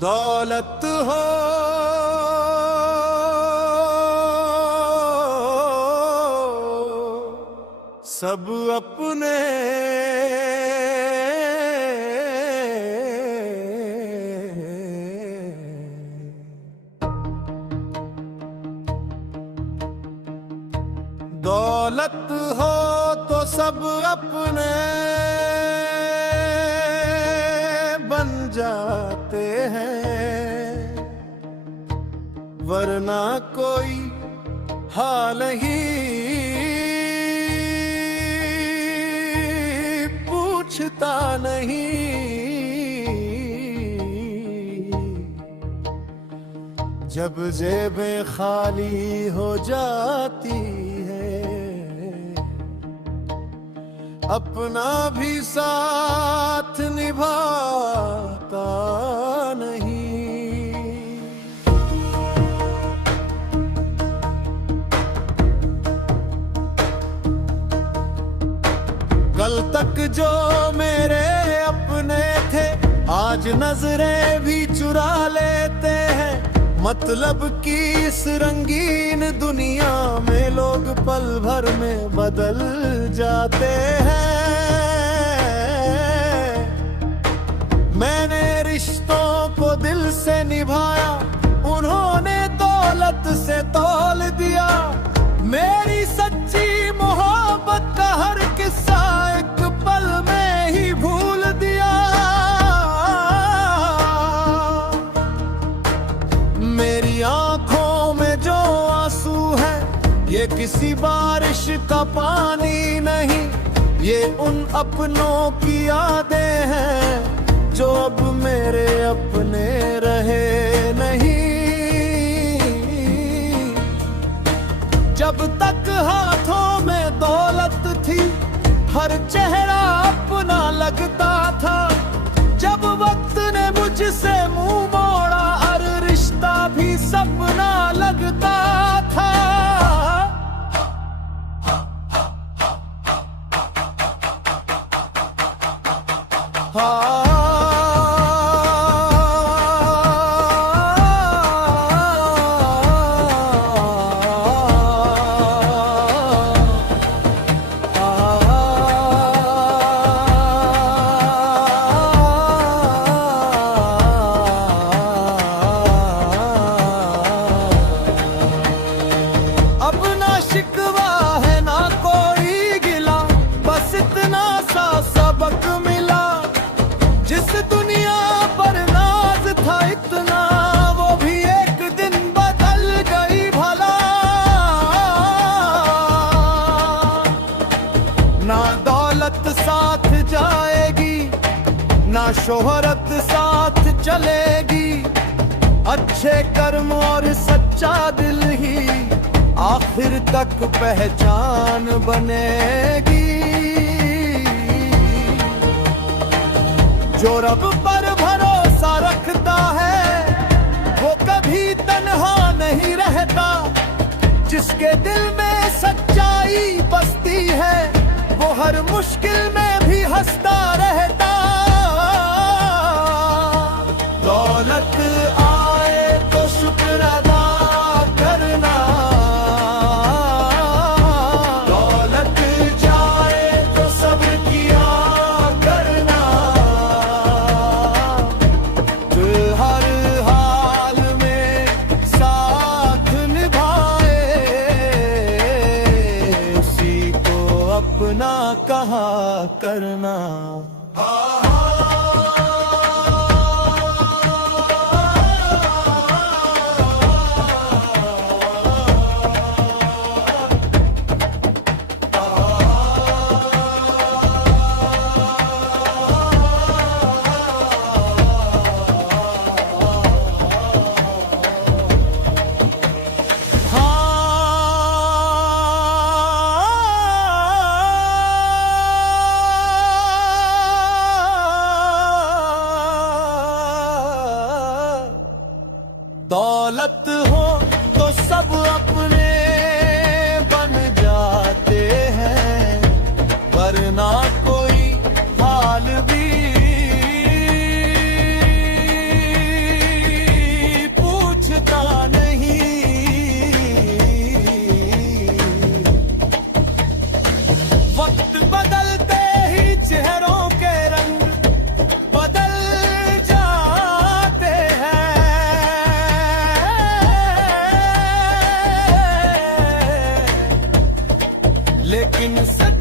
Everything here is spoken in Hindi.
दौलत हो सब अपने, दौलत हो तो सब अपने बन जाते हैं, वरना कोई हाल ही पूछता नहीं। जब जेबें खाली हो जाती अपना भी साथ निभाता नहीं। कल तक जो मेरे अपने थे आज नजरें भी चुरा लेते हैं। मतलब की इस रंगीन दुनिया में लोग पल भर में बदल जाते हैं। मैंने रिश्तों को दिल से निभाया, उन्होंने दौलत से तौल दिया। मेरी सच्ची मोहब्बत का हर किस्सा एक पल में ही भूल दिया। मेरी आंखों में जो आंसू है ये किसी बारिश का पानी नहीं, ये उन अपनों की यादें हैं जो अब मेरे अपने रहे नहीं। जब तक हाथों में दौलत थी हर चेहरा अपना लगता था। जब वक्त ने मुझसे मुंह मोड़ा हर रिश्ता भी सपना लगता था। शोहरत साथ चलेगी, अच्छे कर्म और सच्चा दिल ही आखिर तक पहचान बनेगी। जो रब पर भरोसा रखता है वो कभी तन्हा नहीं रहता। जिसके दिल में सच्चाई बसती है वो हर मुश्किल में भी हंसता रहता। दौलत आए तो शुक्र अदा करना, दौलत जाए तो सब्र किया करना। तो हर हाल में साथ निभाए उसी को अपना कहा करना। लेकिन सच